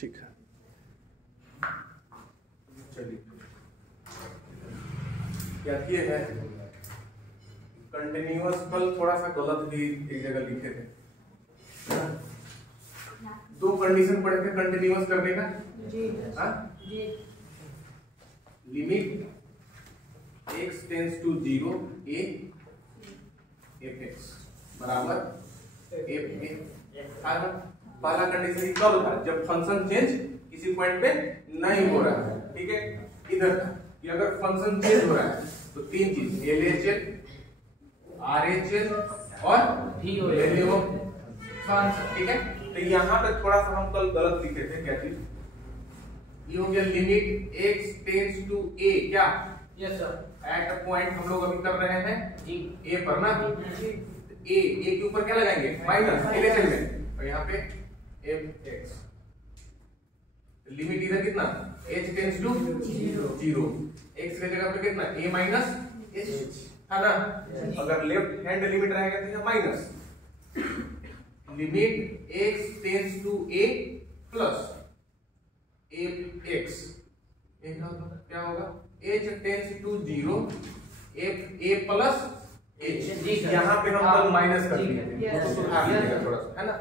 ठीक है, चलिए क्या किए हैं, कंटिन्यूअस पल थोड़ा सा गलत भी एक जगह लिखे थे। दो कंडीशन पढ़े थे कंटिन्यूअस करने का जी। Limit x tends to 0 a fx बराबर पहला कंडीशन ही कब था, जब फंक्शन चेंज किसी पॉइंट पे नहीं हो रहा है। ठीक है, इधर था कि अगर फंक्शन चेंज हो रहा है तो तीन चीज LHL RHL और वैल्यू ऑफ फंक्शन। ठीक है, तो यहाँ पे थोड़ा सा हम कल गलत लिखे थे। क्या चीज, ये हो गया limit x tends to a, क्या yes sir, at a point हम लोग अभी कर रहे हैं जी a पर ना, a के ऊपर क्या लगाएंगे माइनस LHL में, और यहाँ पे fx लिमिट इधर कितना h टेंड्स टू 0, x की जगह पे कितना a माइनस h है ना। अगर लेफ्ट हैंड लिमिट रहेगा तो यहाँ minus limit x tends to a plus fx, क्या होगा h tends to 0 f a plus h। यहाँ पे हम कल माइनस कर दिए तो सुधार लीजिएगा थोड़ा सा, है ना।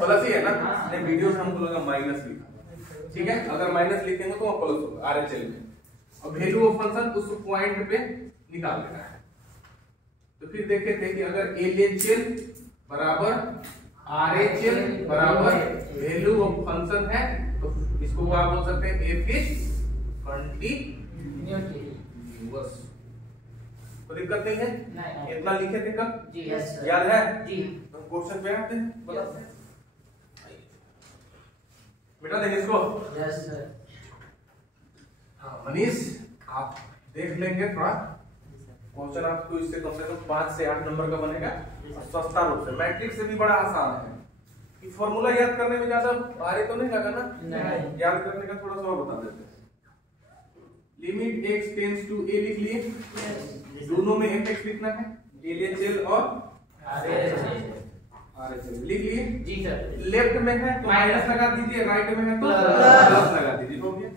प्लस ही है ना, नहीं वीडियो में हमको लगा माइनस लिखा। ठीक है, अगर माइनस लिखेंगे तो वहाँ प्लस होगा RHL में, और वैल्यू ऑफ फंक्शन उस पॉइंट पे निकाल देना है। तो फिर देखे थे कि अगर LHL बराबर RHL बराबर वैल्यू ऑफ फंक्शन है तो इसको क्या बोल सकते हैं, f इज कंटीन्यूअस। तो दिक्कत नहीं है, इतना लिखे थे कब जी, यस सर, याद है जी। तो क्वेश्चन पे आते हैं, बताते हैं बेटा, देंगे इसको। Yes sir. हाँ मनीष, आप देख लेंगे थोड़ा क्वेश्चन, आपको इससे कम 5 से 8 नंबर का बनेगा, सस्ता रूप से, मैट्रिक्स से भी बड़ा आसान है। कि फॉर्मूला याद करने में ज्यादा भारी तो नहीं लगा ना, याद करने का थोड़ा सा और बता देते हैं। Limit x tends to a लिख लिए, दोनों में fx लिखना है, LHL और RHL लिख लिए जी सर। लेफ्ट में है तो माइनस लगा दीजिए, राइट में है तो प्लस लगा दीजिए, हो गया।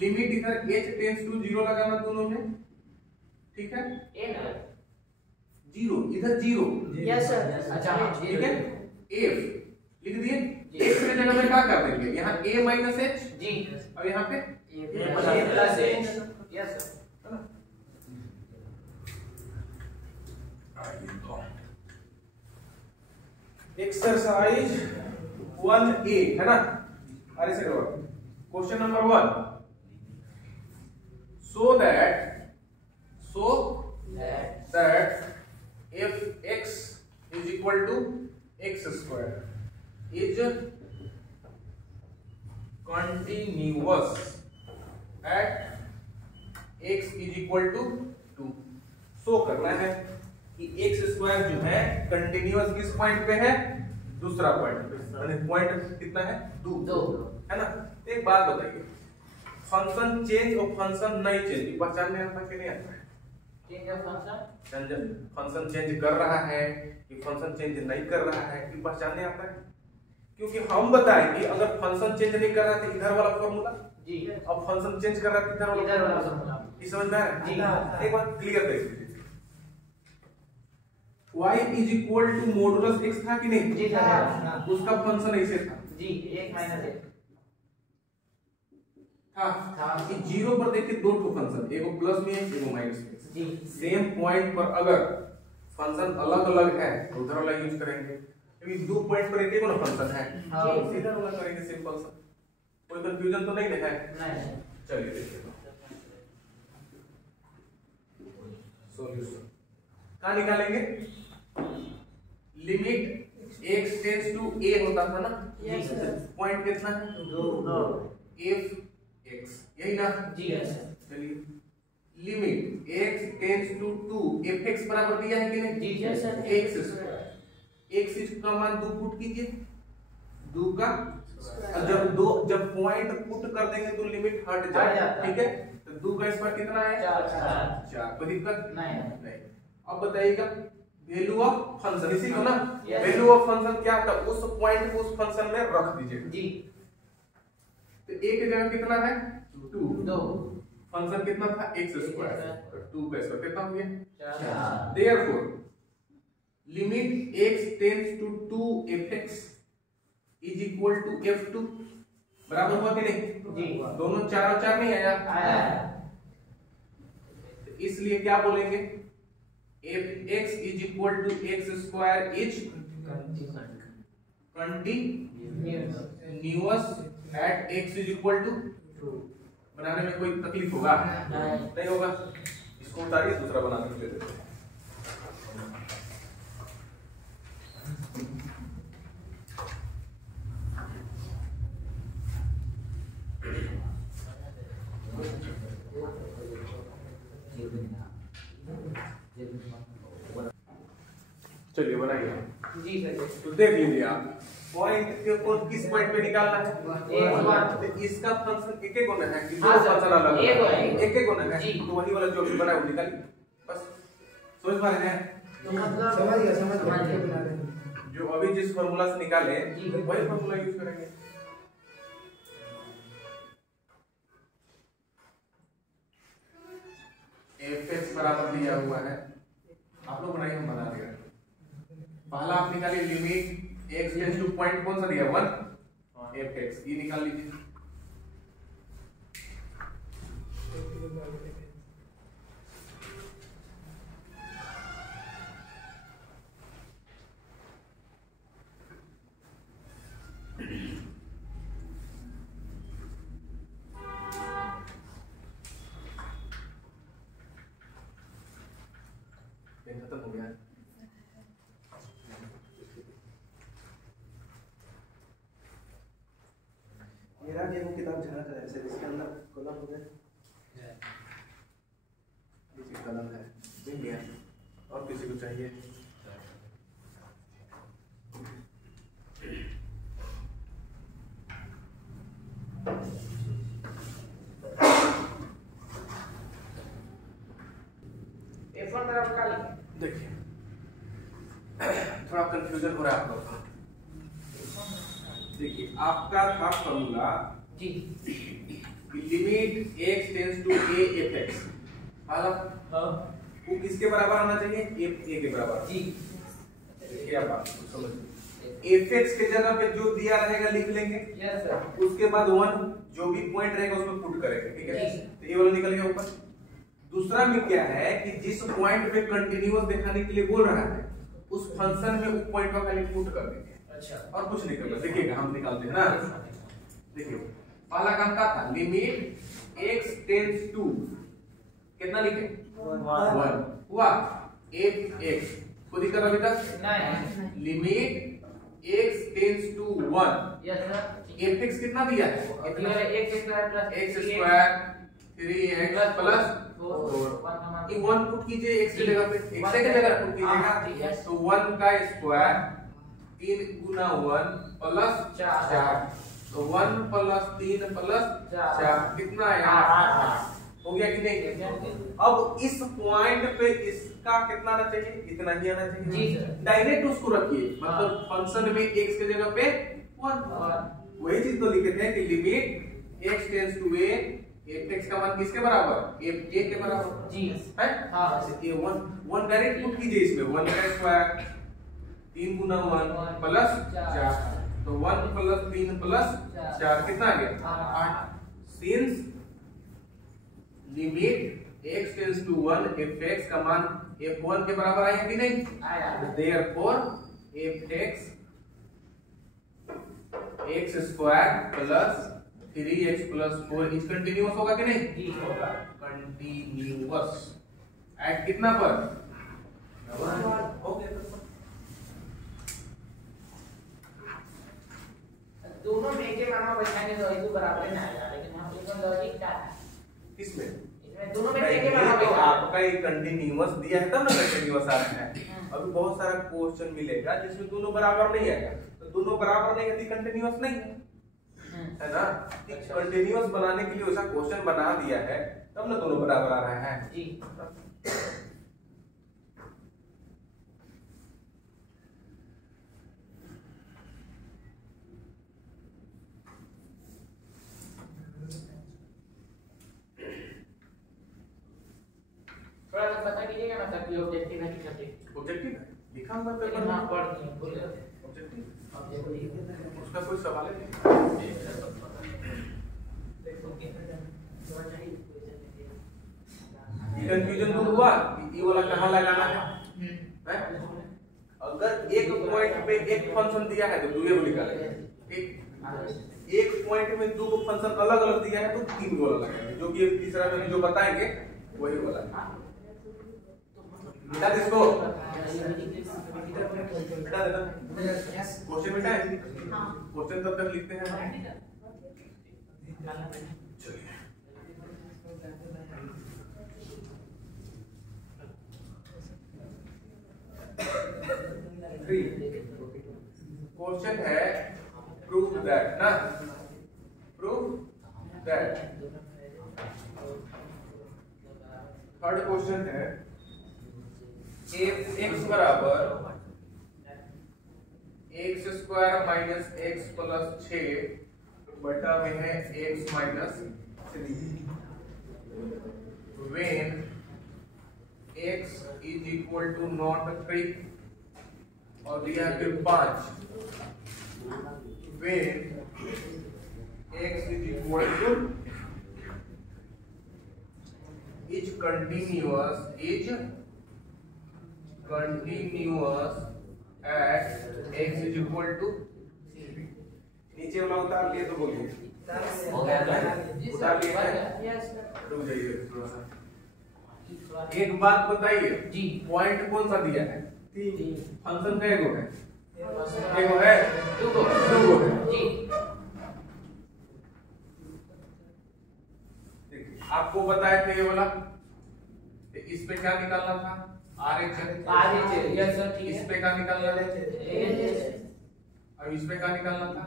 लिमिट इधर h टेंड्स टू 0 लगाना दोनों में, ठीक है, 0 इधर 0, यस सर, अच्छा ठीक है। f लिख दिए, x की जगह में क्या कर देंगे, यहाँ a माइनस h जी, और यहाँ पे a plus h, yes sir. Exercise 1A है ना, अरे से question number 1, so that if x is equal to x square is continuous at x is equal to 2, show करना है कि x स्क्वायर जो है कंटिन्यूअस किस पॉइंट पे है, दूसरा पॉइंट पे, यानी पॉइंट कितना है 2 है ना। एक बात बताइए, फंक्शन चेंज और फंक्शन नहीं चेंज पहचानने आता कि नहीं आता है? फंक्शन चेंज कर रहा है कि फंक्शन चेंज नहीं कर रहा है कि पहचानने आता है? क्योंकि हम बताएं कि अगर फंक्शन चेंज नहीं कर रहा है तो इधर वाला फॉर्मूला जी, अब फंक्शन चेंज कर रहा है तो इधर वाला फॉर्मूला, ये समझ में आया जी। एक बात क्लियर देख लीजिए, y is equal to modulus x था कि नहीं जी सर, उसका फंक्शन ऐसे था जी, 1 माइनस 1 था। कि 0 पर देखिए दो ठो फंक्शन, एगो प्लस में है एगो माइनस में जी। सेम पॉइंट पर अगर फंक्शन अलग अलग है तो उधर वाला यूज करेंगे, क्योंकि दो पॉइंट पर एक ही फंक्शन है तो सीधा वाला करेंगे सिंपल सा, कोई कंफ्यूजन तो नहीं है? नहीं। चलिए देखिए सॉल्यूशन कहाँ निकालेंगे, limit x tends to a होता था ना, पॉइंट कितना है 2, f(x) यही ना जी। चलिए limit x tends to 2 fx बराबर दिया है कि नहीं जी सर, x स्क्वायर, x का मान 2 पुट कीजिए, 2 का जब पॉइंट पुट कर देंगे तो लिमिट हट जाएगा, ठीक है। तो 2 का स्क्वायर कितना है 4, कोई दिक्कत नहीं। अब बताइएगा वैल्यू ऑफ फंक्शन, इसी को ना Yes. वैल्यू ऑफ फंक्शन क्या था, उस पॉइंट को उस फंक्शन में रख दीजिए। जी तो a की जगह कितना है 2, 2 फंक्शन कितना था x², तो 2 का स्क्वायर कितना हो गया 4 therefore limit x tends to 2f(x) is equal to f2 बराबर हुआ कि नहीं जी दोनों 4 और 4 नहीं आया आया तो इसलिए क्या बोलेंगे f(x) is equal to x² is continuous at x is equal to बनाने में कोई तकलीफ होगा नहीं होगा, इसको उतारिए दूसरा बनाने के लिए। चलिए बनाइए जी सर तो देख लीजिए आप पॉइंट के कौन किस पॉइंट पे निकालना है एक तो इसका फंक्शन एक एक होना है कि दो हाँ सर, फंक्शन अलग एक होना है। एक एक होना है जी। तो वही वाला जो भी बना है वो निकालिए बस समझ पा रहे हैं तो मतलब समझ गया जो अभी जिस फार्मूला से निकाले जी। वही फार्मूला यूज करेंगे। fx बराबर दिया हुआ है आप लोग बनाइए हम बना देंगे। पहला आप निकालिए limit x tends two point कौन सा दिया 1 fx ये निकाल लीजिए। खत्म हो गया मेरा देखो किताब जहाँ का ऐसे इसके अंदर कलम हो गया किसी कलम है मिल गया और किसी को चाहिए F1 तरफ का लिखें देखिए थोड़ा कंफ्यूजन हो रहा है आप लोग को। देखिए आपका था फॉर्मूला जी limit x tends to a fx वाला वो किसके बराबर आना चाहिए a के बराबर जी देखिए आप बात समझिए fx के जगह पे जो दिया रहेगा लिख लेंगे यस सर उसके बाद 1 जो भी पॉइंट रहेगा उसमें पुट करेंगे ठीक है जी। तो ये वाला निकल गया ऊपर। दूसरा में क्या है कि जिस पॉइंट पे कंटीन्यूअस दिखाने के लिए बोल रहा है उस फंक्शन में उस पॉइंट को खाली पुट कर देंगे अच्छा और कुछ नहीं करना। देखिएगा हम निकालते हैं ना देखिए पहला काम क्या था लिमिट x टेंड्स टू कितना लिखे 1 हुआ fx को दिक्कत अभी तक नहीं limit x tends to 1 yes sir fx कितना दिया है इतना x square plus x² 3x plus 4 ये 1 पुट कीजिए x की जगह पे x की जगह पुट कीजिएगा तो 1 का स्क्वायर 3 गुना 1 प्लस 4 तो 1 प्लस 3 प्लस 4 कितना आया 8 हो गया कि नहीं। अब इस पॉइंट पे इसका कितना आना चाहिए इतना ही आना चाहिए जी सर डायरेक्ट उसको रखिए मतलब फंक्शन में x की जगह पे 1 वही चीज तो लिखे थे कि limit x tends to a fx का मान किसके बराबर a के बराबर जी है हां ये 1 डायरेक्ट पुट कीजिए इसमें 1 का स्क्वायर 3 गुना 1 प्लस 4 तो 1 प्लस 3 प्लस 4 कितना आ गया 8 since limit x tends to 1 fx का मान f1 के बराबर आया कि नहीं आया therefore fx x square plus 3x plus 4 is continuous होगा कि नहीं जी होगा कंटीन्यूअस एट कितना पर हो गया दोनों में के माना बैठाएंगे तो ये बराबर नहीं आएगा लेकिन हम इसमें लॉजिक क्या है किसमें इसमें दोनों में नहीं, के ये माना तो बैठाएंगे आपका एक कंटीन्यूअस दिया है तब ना कंटीन्यूअस आ रहा है अभी बहुत सारा क्वेश्चन मिलेगा जिसमें दोनों बराबर नहीं आएगा तो दोनों बराबर नहीं है तो कंटीन्यूअस नहीं है ना कंटीन्यूअस बनाने के लिए वैसा क्वेश्चन बना दिया है तब ना दोनों बराबर आ रहा है जी ये ऑब्जेक्टिव है कि सब्जेक्टिव? ऑब्जेक्टिव है, लिखा हुआ है पेपर लेकिन में आप पढ़ नहीं भूल गए। ऑब्जेक्टिव, अब देखो ये उसका कोई सवाल है नहीं। कंफ्यूजन तो हुआ ये वाला कहाँ लगाना है? अगर एक पॉइंट पे एक फंक्शन दिया है तो दूसरे को निकालेंगे, ठीक। एक पॉइंट में दो फंक्शन अलग अलग दिया है तो तीन को अलग लगाएंगे, जो कि तीसरा में जो बताएंगे वही वाला मिटा दे इसको, मिटा देना। क्वेश्चन मिटा है, क्वेश्चन तब तक लिखते हैं। चलिए क्वेश्चन है प्रूव दैट ना, प्रूव दैट। थर्ड क्वेश्चन है x बराबर x square minus x plus 6 बटा में है x minus 3 when x is equal to not 3 और दिया है फिर 5 when x is equal to is continuous at x is equal to, नीचे वाला उतार लिए तो बोलिए हो गया उतार लिए यस रुक जाइए थोड़ा सा। एक बात बताइए जी, पॉइंट कौन सा दिया है? जी फंक्शन का एगो है, एगो है दुगो है। जी। देखिए आपको बताया था ये वाला, तो इस पे क्या निकालना था? RHS। यस सर ठीक है। इस पे क्या निकालना है? और इस पे क्या निकालना था?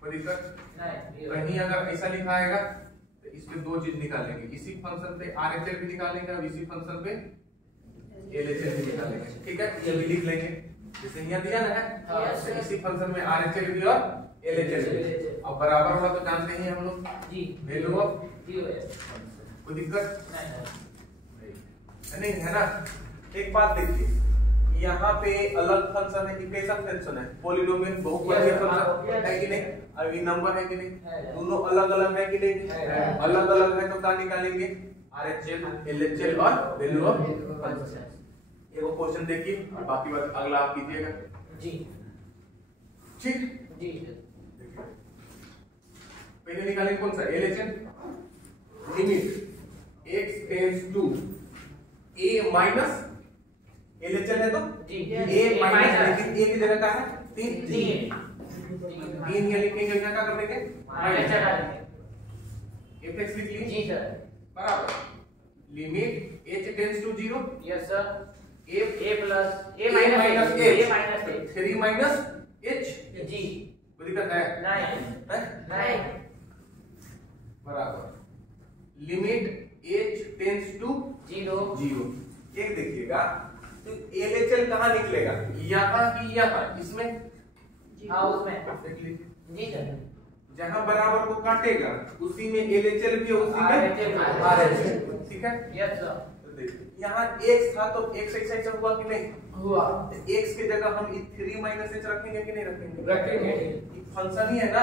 कोई दिक्कत नहीं, कहीं अगर ऐसा लिखा आएगा तो इस पे दो चीज निकालेंगे, इसी फंक्शन पे RHS भी निकालेंगे और इसी फंक्शन पे LHS भी निकालेंगे, ठीक है। ये भी लिख लेंगे जैसे यहाँ दिया ना है, तो इसी फंक्शन में RHS भी और LHS भी। अब बराबर होगा तो जानते हैं हम लोग जी वैल्यू ऑफ 0 है। कोई दिक्कत नहीं नहीं है ना। एक बात देखिए यहाँ पे अलग फंक्शन है कि कैसा फंक्शन है? पॉलिनोमियल, बहुपदीय फंक्शन है कि नहीं? अब ये नंबर है कि नहीं? दोनों अलग अलग है कि नहीं? अलग अलग है तो क्या निकालेंगे? RHS, LHS और वैल्यू ऑफ फंक्शन। ये वो क्वेश्चन देखिए, बाकी बात अगला आप कीजिएगा जी ठीक। जी पहले निकालेंगे कौन सा? LHS। Limit x tends to a minus LHS है तो जी a माइनस, लेकिन a की जगह क्या है? 3 3 यहाँ लिखेंगे, क्या कर देंगे? माइनस चढ़ा देंगे fx लिख लीजिए जी सर। बराबर limit h tends to 0 yes sir. a plus a minus h, minus 3 minus h। जी कोई दिक्कत है? नहीं है? बराबर लिमिट h टेंड्स टू 0 एक देखिएगा तो LHS कहाँ निकलेगा? यहाँ की यहाँ, इसमें हाँ उसमें देख लीजिए, जी सर। जहाँ बराबर को काटेगा उसी में LHS भी है, उसी में RHS, ठीक है। Yes sir. तो देखिए यहाँ x था तो x ऐसा हुआ कि नहीं हुआ? तो x के जगह हम 3 माइनस h रखेंगे कि नहीं रखेंगे? रखेंगे। फंक्शन ही है ना,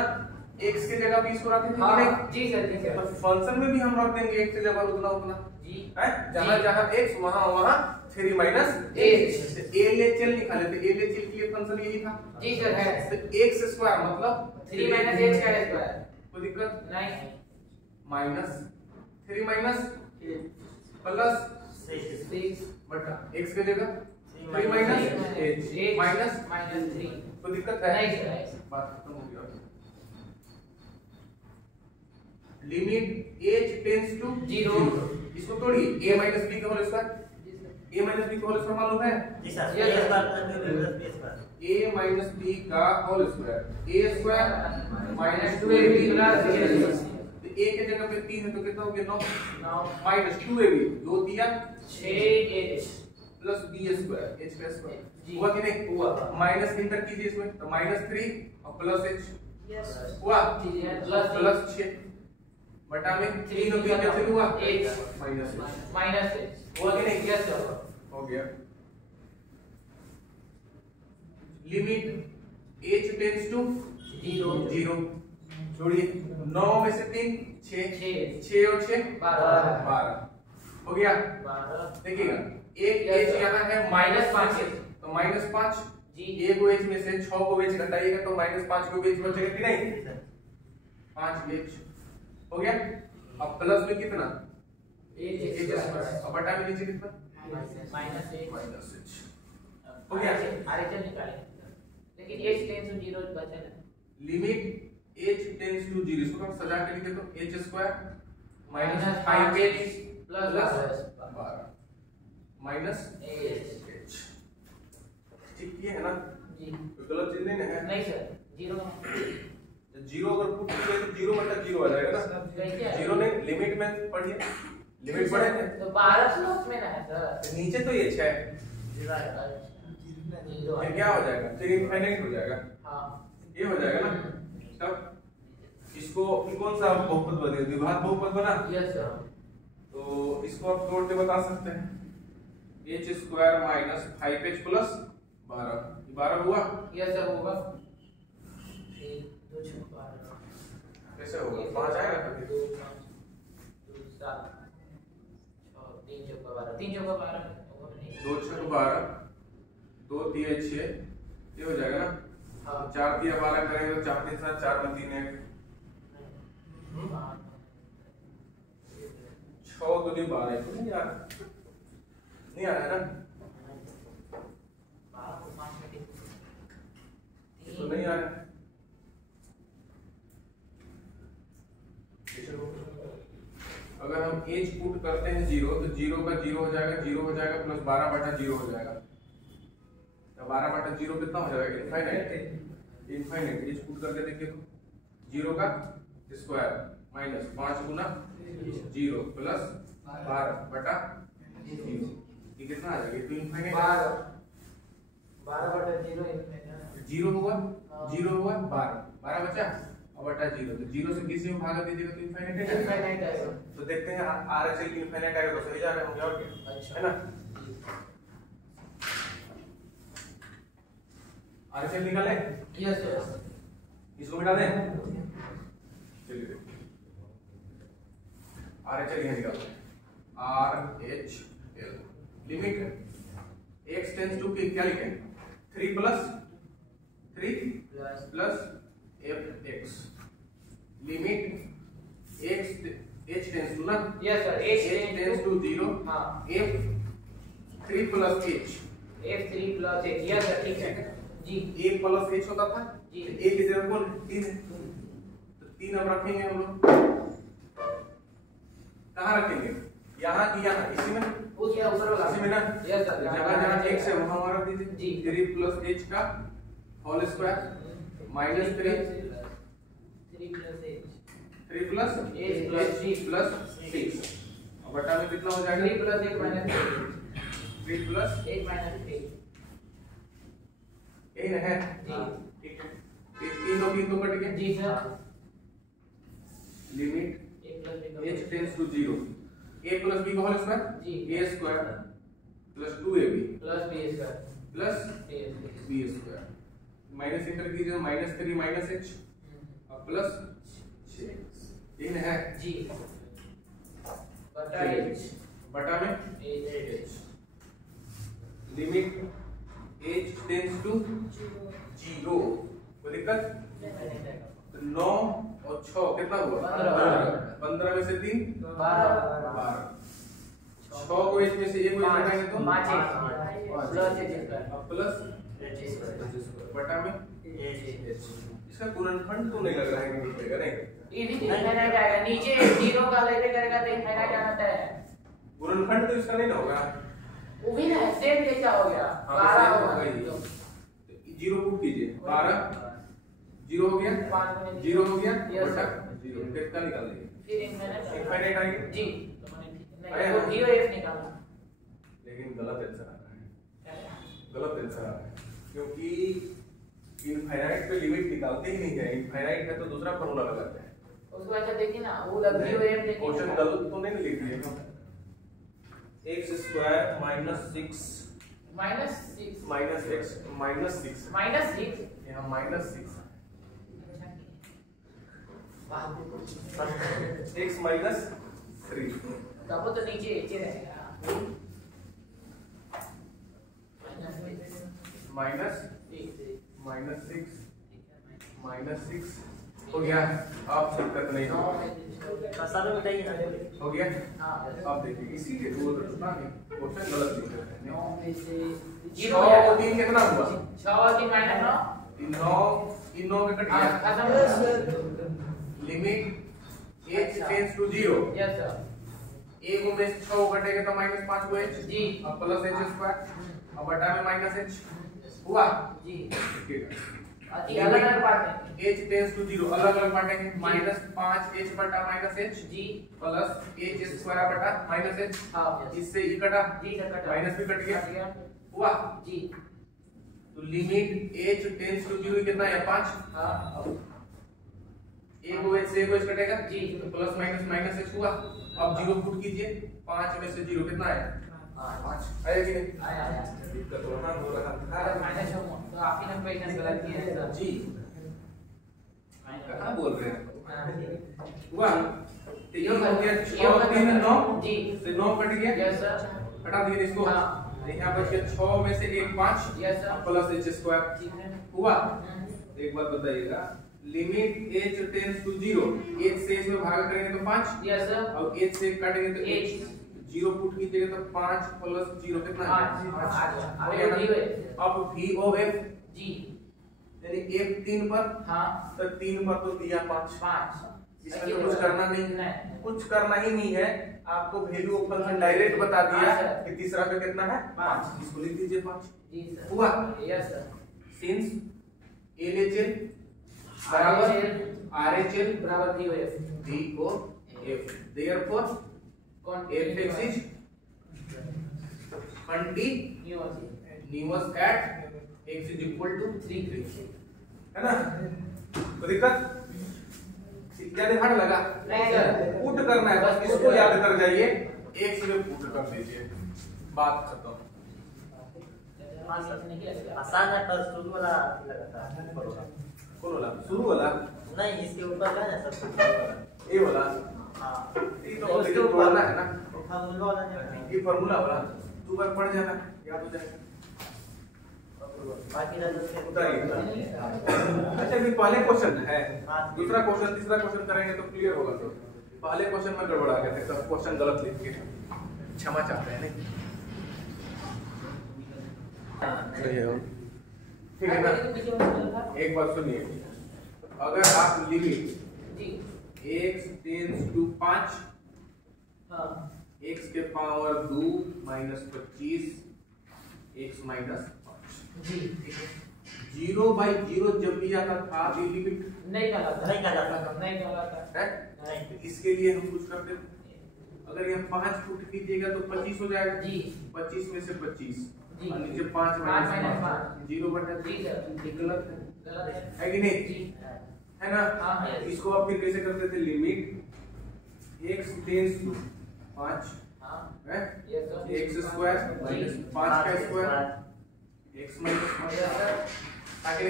x के जगह भी इसको रखेंगे कि हाँ नहीं? जी सर जी तो सर फंक्शन में भी हम रख देंगे x के जगह उतना उतना जी है, जहाँ जहाँ x वहाँ वहाँ 3 माइनस h। LHS निकाले थे, LHS के लिए फंक्शन यही था जी सर है। तो x स्क्वायर मतलब 3 माइनस h का स्क्वायर। कोई दिक्कत नहीं माइनस 3 माइनस प्लस 6 बटा x के जगह 3 माइनस h माइनस माइनस 3। कोई दिक्कत है? नहीं सर। बात खत्म हो गया। लिमिट h टेंड्स टू 0 इसको तोड़िए, a माइनस b का whole square, a minus b का होल स्क्वायर मालूम है? जी sir. Yes, sir. a minus b का whole square, a square minus 2ab 2ab plus तो a के जगह पे 3 है तो कितना हो गया? 9 9 माइनस 2ab 2 दिया 6h plus b square h का स्क्वायर जी। हुआ कि नहीं? हुआ। माइनस इंटर कीजिए इसमें तो माइनस 3 और प्लस h यस हुआ जी प्लस प्लस 6 बटा में 3 और 3 कैंसिल हुआ h माइनस h हुआ कि नहीं? यस सर हो गया। लिमिट h टेंड्स टू 0 छोड़िए 9 में से 3 6 और 6 12 हो गया। 12 देखिएगा एक h यहाँ है -5 तो -5 जी एक को h में से 6 को h घटाइएगा तो -5 को h बचेगा कि नहीं? 5h हो गया। अब प्लस में कितना h अब बटा में नीचे कितना -h हो गया। RHL निकालें लेकिन h टेंड्स टू 0 बचा है। लिमिट h टेंड्स टू 0 इसको हम सजा के लिखे तो h² -5h -5h plus 12 minus h ठीक है ना? जी कोई गलत चीज नहीं है? नहीं सर 0 जीरो अगर पुट किया तो 0 बटा 0 आ जाएगा ना? 0 नहीं लिमिट में पढ़िए लिमिट पढ़े थे तो 12 प्लस में ना है सर तो नीचे तो ये 6 फिर क्या हो जाएगा? फिर इनफाइनाइट हो जाएगा। हां ये हो जाएगा ना? तब इसको कौन सा बहुपद बने? द्विघात बहुपद बना। यस सर तो इसको आप तोड़ के बता सकते हैं h² - 5h प्लस 12 हुआ। यस सर होगा 1 2 6 12 कैसे होगा? 5 आएगा कभी 2 5 2 7 6 3 4 12 3 4 12 होगा नहीं 2 6 12 2 3 6 ये हो जाएगा ना? हां 4 3 12 करेंगे तो 4 3 7 4 में 3 1 6 2 3 12 तो नहीं यार नहीं आ रहा है ना? तो नहीं आ रहा है। अगर हम एज पुट करते हैं 0 तो 0 का 0 हो जाएगा 0 हो जाएगा प्लस 12 बटा 0 हो जाएगा। तो 12 बटा 0 कितना हो जाएगा? इनफाइनाइट एज पुट करके देखिए तो 0 का स्क्वायर माइनस 5 गुना 0 प्लस 12 बटा 0 ये कितना आ जाएगा? तो इनफाइनाइट 12 बटा 0 0 हुआ 12 बचा और बटा 0 तो 0 से किसी में भागा दीजिएगा तो इनफाइनाइट आएगा। तो देखते हैं आरएचएल की इनफाइनाइट आएगा तो सही जा रहे होंगे और क्या अच्छा है ना? आरएचएल निकाले यस यस इसको मिटा दें चलिए आरएचएल यहां निकालते हैं RHL limit x tends to क्या लिखें 3 plus fx limit x h tends to ना yes sir h tends to 0 हां f 3 plus h f3 plus h yes sir ठीक है जी 1 प्लस h होता था जी 1 की जगह कौन 3 है तो 3 अब रखेंगे हम लोग कहां रखेंगे यहां की यहां इसी में उस या ऊपर वाला इसी में ना यस सर जहां x है वहां हमारा दीजिए जी 3 प्लस h का whole square minus 3 3 plus h 3 plus h plus 3 plus 6 अब बटा में कितना हो जाएगा 3 प्लस 1 माइनस 3 प्लस 1 माइनस 3 यही ना है जी ठीक है 3 तो कट गया जी sir limit a plus b h tends to 0 a plus b का होल स्क्वायर जी a square plus 2ab plus b square plus a b square minus enter कीजिए माइनस 3 माइनस h अब प्लस 6 यही ना है जी बटा h बटा में h limit h tends to 0 कोई दिक्कत तो 9 और 6 कितना हुआ 15 में से 3 12 6 को h में से 1 को घटाएंगे तो 5 प्लस h स्क्वायर अब प्लस बटा में इसका गुणनखंड तो नहीं लग रहा है कि निकलेगा नहीं ये भी इनफाइनाइट आएगा नीचे 0 का लेके करेगा तो इनफाइनाइट आना है गुणनखंड तो इसका नहीं ना होगा वो भी ना सेम जैसा हो गया 12 होगा 0 पुट कीजिए 12 0 हो गया 0 हो गया बटा 0 कितना निकाल देंगे फिर इनफाइनाइट आएगा जी तो मैंने नहीं तो 0 f निकाला लेकिन गलत आंसर आ रहा है गलत आंसर आ रहा है क्योंकि इनफाइनाइट पे लिमिट निकालते ही नहीं है इनफाइनाइट में तो दूसरा फॉर्मूला लगाते हैं उसको अच्छा देखिए ना, वो लगी हुई है देखिए। क्वेश्चन गलत तो नहीं लिख दिए ना। x square minus 6 minus x minus 6 यहाँ माइनस 6 x माइनस 3 तब तो नीचे रहेगा माइनस 6 हो गया। अब दिक्कत नहीं हो गया। अब देखिए इसीलिए तो क्वेश्चन गलत लिख रहे हैं। 6 और 3 कितना हुआ? 6 और 3 माइनस 9 इन 9 में कट गया। Limit h tends to 0। Yes sir. एक में 6 कटेगा तो माइनस 5 हुए जी। अब प्लस h स्क्वायर अब बटा में माइनस h हुआ जी। ठीक है। अलग-अलग बांटेंगे। h टेंड्स टू 0 अलग-अलग बांटेंगे। माइनस 5h बटा माइनस h जी प्लस h स्क्वायर बटा माइनस h। हां इससे ये कटा जी सर कटा। माइनस भी कट गया हुआ जी। तो लिमिट h टेंड्स टू 0 कितना है 5। हां एक h से एक h कटेगा जी। तो प्लस माइनस माइनस h हुआ। अब 0 पुट कीजिए 5 में से 0 कितना है 5 आया कि नहीं आया दिक्कत हो रहा था माइनस तो आपने इक्वेशन गलत किया है सर जी। कहां बोल रहे हैं हुआ तो ये हो गया 6 3 9 जी से 9 कट गया। Yes sir. हटा दीजिए इसको। हां यहाँ बच गया 6 में से 1 5 yes sir plus h square ठीक है हुआ। एक बात बताइएगा limit h tends to 0 h से इसमें भाग करेंगे तो 5 यस सर और h से काटेंगे तो h 0 पुट कीजिएगा तो 5 प्लस 0 कितना है 5। अब v of f जी यानी f 3 पर हां तो 3 पर तो दिया 5 इसमें तो कुछ करना नहीं कुछ करना ही नहीं है। आपको वैल्यू ऑफ फंक्शन डायरेक्ट बता दिया कि तीसरा पे कितना है 5 इसको लिख दीजिए 5 जी सर हुआ। Yes sir. सिंस LHL बराबर RHL बराबर VOF therefore fx is continuous at x is equal to 3 है ना। तो दिक्कत इत्यादि हट लगा नहीं सर पुट करना है बस इसको याद कर जाइए x में पुट कर दीजिए बात खत्म। आसान है पर शुरू वाला लगा था कौन वाला शुरू वाला नहीं इसके ऊपर का ना सब ये वाला हां ये तो ऑलरेडी पढ़ना है ना फार्मूला वाला नहीं ये फार्मूला वाला तू बार पढ़ जाना याद हो जाएगा बाकी रह उसके उतारिए। अच्छा फिर पहले क्वेश्चन है दूसरा क्वेश्चन तीसरा क्वेश्चन करेंगे तो क्लियर होगा। तो पहले क्वेश्चन में गड़बड़ा गया था सब क्वेश्चन गलत लिख के क्षमा चाहते हैं नहीं सही है ठीक है ना। एक बात सुनिए अगर आप लिमिट जी x टेंड्स टू 5 हां x के पावर 2 माइनस 25 x माइनस 5 जी 0/0 जब भी आता था ये लिमिट नहीं कहलाता है। इसके लिए हम कुछ करते हैं अगर ये 5 फुट कीजिएगा तो 25 हो जाएगा जी 25 में से 25 जी और नीचे 5 माइनस 5 0 बटा जी सर गलत है कि नहीं जी है ना। हाँ, है। इसको आप फिर कैसे करते थे लिमिट x टेंड्स टू 5 हां है yes sir x square minus 5 का square x minus 5 yes sir आगे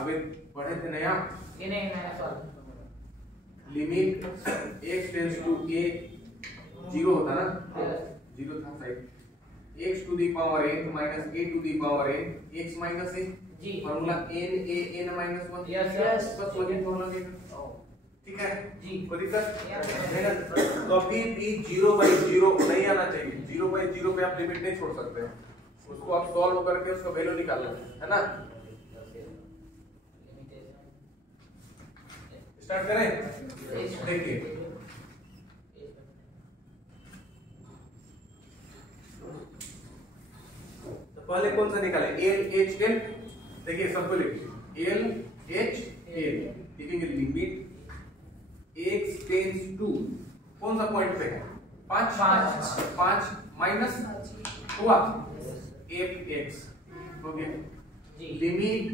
अभी पढ़े थे नया ये नहीं नया sir limit x tends to a 0 होता ना यस 0 था side x to the power n minus a to the power n x minus a जी formula n a n minus 1 yes yes बस वही फॉर्मूला के ठीक है जी कोई दिक्कत है ना। कभी भी 0/0 नहीं आना चाहिए 0/0 पे आप लिमिट नहीं छोड़ सकते हैं उसको आप सॉल्व करके उसका वैल्यू निकालना है ना। स्टार्ट करें देखिए तो पहले कौन सा निकाले L H L देखिए सबको लिखिए L H L लिखेंगे लिमिट x टेंड्स टू कौन सा पॉइंट पे है 5 माइनस हुआ fx हो गया जी लिमिट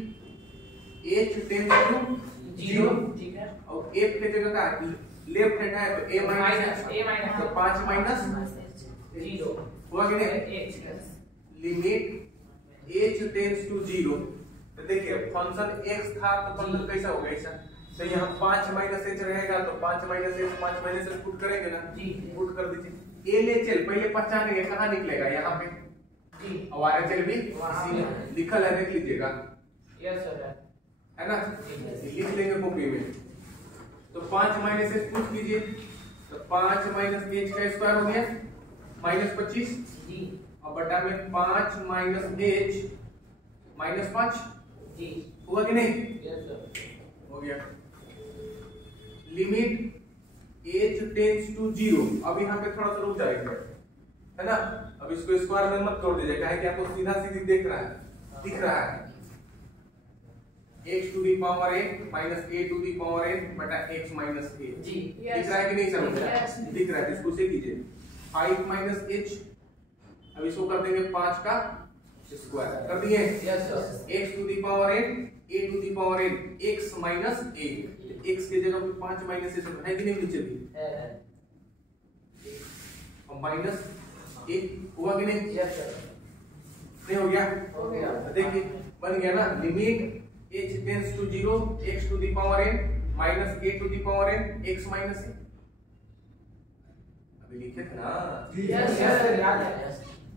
h टेंड्स टू 0 ठीक है और f की जगह का लेफ्ट हैंड है तो a माइनस तो 5 माइनस 0 हुआ कि नहीं? Limit h tends to 0। तो देखिए फंक्शन x था तो फंक्शन कैसा होगा ऐसा, तो यहाँ 5 माइनस h रहेगा तो 5 माइनस h पुट करेंगे ना जी, पुट कर दीजिए। LHL पहले पहचानेंगे कहाँ निकलेगा यहाँ पे जी, और RHL भी इसी में लिखल है, देख लीजिएगा यस सर, है ना, लिख लेंगे कॉपी में। तो 5 माइनस h पुट कीजिए तो 5 माइनस h का स्क्वायर हो गया माइनस 25 जी, और बटा में 5 माइनस h माइनस 5 जी, हुआ कि नहीं? यस सर, हो गया। Limit h tends to 0। अब यहाँ पे थोड़ा सा रुक जाएगा, है ना। अब इसको स्क्वायर में मत तोड़ दीजिए, काहे कि आपको सीधा सीधी दिख रहा है x to the power a minus a to the power n बटा x माइनस a। जी, दिख रहा है कि नहीं सर? दिख रहा है। इसको से कीजिए 5 माइनस h, अब इसको कर देंगे 5 का स्क्वायर कर दिए, yes sir, x to the power n a to the power n x minus a। x की जगह पे 5 माइनस a है कि नहीं नीचे भी, और माइनस 1 हुआ कि नहीं? यस सर, नहीं हो गया? हो गया। देखिए बन गया ना, limit h tends to 0 x to the power n minus a to the power n x minus a। अभी लिखे थे ना, यस सर, याद है,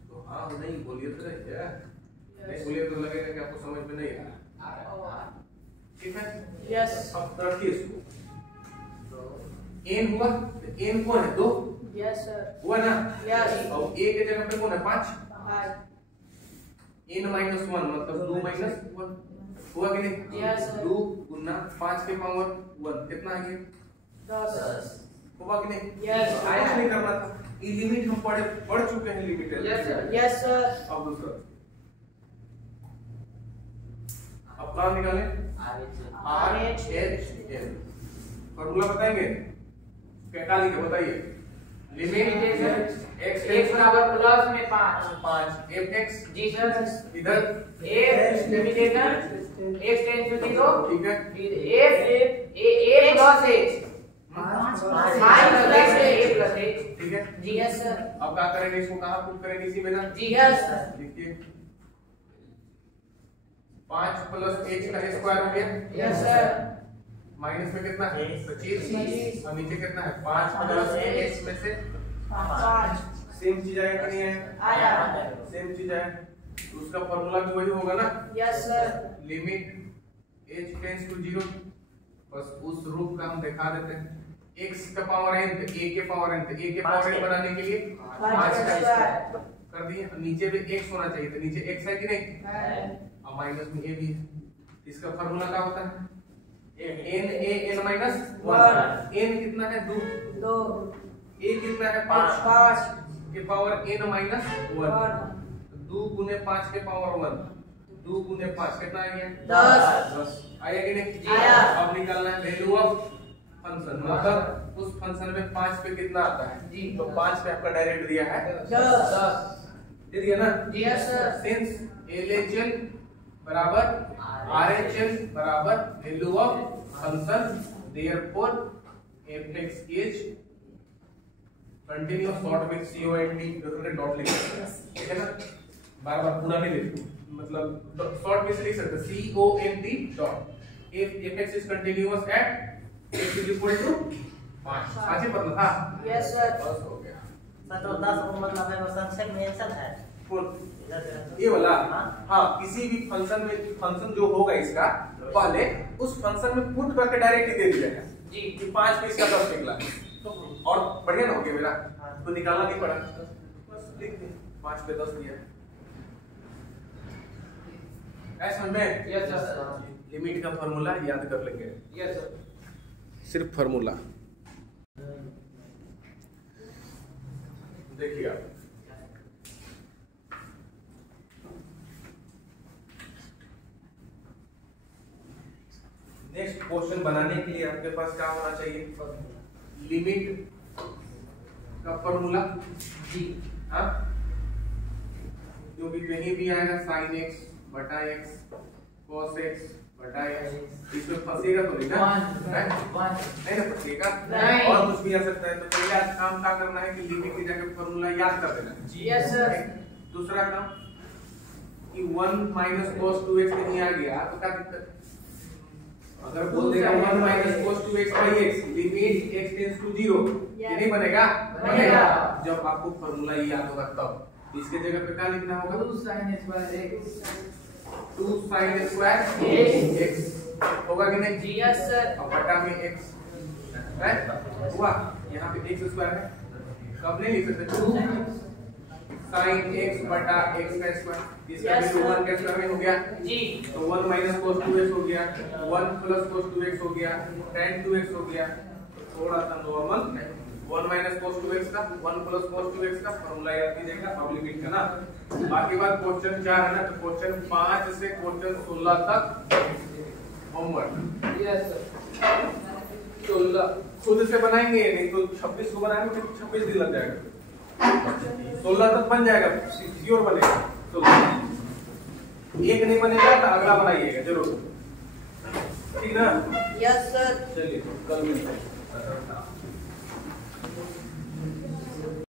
तो हाँ नहीं बोलिए तो क्या नहीं बोलिए तो लगेगा कि आपको समझ में नहीं आ रहा, ठीक है? यस, अब रखिए इसको, n हुआ तो n कौन है? 2 यस सर, हुआ ना, यस, और a के जगह पे कौन है? 5। 5, n माइनस 1 मतलब 2 माइनस 1 हुआ कि नहीं? यस सर, 2 गुना 5 के पावर 1 कितना आ गया? 10, हुआ कि नहीं? यस, कुछ नहीं करना था, ये लिमिट हम पढ़ चुके हैं, लिमिट है। यस सर, यस सर, अब दूसरा, अब काम निकालें RHL फॉर्मूला बताएंगे क्या लिखे बताइए। लिमिट x बराबर प्लस में 5 fx जी सर, इधर x limitation x tends to 0, ठीक है, a plus h plus h, ठीक है। जी यस सर, अब क्या करेंगे, इसको कहाँ पुट करेंगे? इसी में ना, जी यस सर, देखिए 5 प्लस h का स्क्वायर हो गया, यस सर, माइनस में कितना है? 25 25, और नीचे कितना है? 5 प्लस h में से 5, सेम चीज आया कि नहीं है? आया, सेम चीज है, तो उसका फॉर्मूला भी वही होगा ना, yes sir, limit h tends to 0। बस उस रूप का हम दिखा देते हैं, x का पावर n तो a के पावर n, तो a के पावर n बनाने के लिए 5 का स्क्वायर कर दिए, नीचे भी x होना चाहिए, तो नीचे x है कि नहीं, और माइनस में a भी है। इसका फॉर्मूला क्या होता है? n minus 1। n कितना है? 2। a कितना है? 5 के पावर n माइनस 1। 2 गुने 5 के पावर 1, 2 गुने 5 कितना आ गया? 10 आया कि नहीं? आया। अब निकालना है वैल्यू ऑफ फंक्शन, मतलब उस फंक्शन में 5 पे कितना आता है जी, तो 5 पे आपका डायरेक्ट दिया है 10, दे दिया ना। जी यस सर, सिंस LHL बराबर RHL बराबर value of function, therefore fx is continuous short with CONT dot लिख सकते हैं, ठीक है ना, बार बार पूरा नहीं लिखो, मतलब शॉर्ट में से लिख सकते हैं CONT dot if fx is continuous at x is equal to 5 5 पता था, यस सर, बस हो गया। सर तो 10 को मतलब है वो संक्षेप में आंसर है कौन? इधर ये वाला? हाँ। हाँ, किसी भी फंक्शन में फंक्शन जो होगा इसका पहले उस फंक्शन में पुट करके डायरेक्ट ही दे दिया है जी, कि 5 पे इसका 10 निकला, तो और बढ़िया ना हो गया मेरा, तो निकालना नहीं पड़ा, बस लिख दे 5 पे 10 दिया। ऐसा समझ में? यस सर, लिमिट का फार्मूला याद कर लेंगे, यस सर, सिर्फ फार्मूला देखिए आप। नेक्स्ट क्वेश्चन बनाने के लिए आपके पास क्या होना चाहिए? लिमिट का फार्मूला जी, हाँ, जो भी कहीं भी आएगा sin x बटा x cos x बटा x। इसमें फंसेगा तो नहीं ना, नहीं ना फंसेगा, नहीं। और कुछ भी आ सकता है। तो पहले आज काम क्या करना है कि लिमिट की जगह फॉर्मूला याद कर देना। Yes sir. दूसरा काम कि 1 माइनस cos 2x नहीं आ गया तो क्या दिक्कत? अगर बोल देगा 1 minus cos 2x by x limit x tends to 0, ये नहीं बनेगा? बनेगा। जब आपको फॉर्मूला याद होगा तब। इसके जगह पे क्या लिखना होगा? 2 sin square x 2 sin square x होगा कि नहीं? जी यस सर। अब बटा में x है हुआ, यहाँ पे x स्क्वायर है, कब नहीं लिख सकते? 2 sin x बटा x का स्क्वायर, इसका वैल्यू 1 का स्क्वायर में हो गया जी। तो 1 माइनस cos 2x हो गया, 1 प्लस cos 2x हो गया, tan 2x हो गया। थोड़ा सा नॉर्मल 1 माइनस cos 2x का 1 प्लस cos 2x का फॉर्मूला याद कीजिएगा, अब लिमिट का ना। बाकी बात क्वेश्चन 4 है ना, तो क्वेश्चन 5 से क्वेश्चन 16 तक होमवर्क। Yes sir. 16 खुद से बनाएंगे, नहीं तो 26 को बनाएंगे तो 26 दिन लग जाएगा। 16 तक बन जाएगा, श्योर बनेगा। 16 एक नहीं बनेगा तो अगला बनाइएगा जरूर, ठीक ना? Yes sir. चलिए कल मिलते हैं।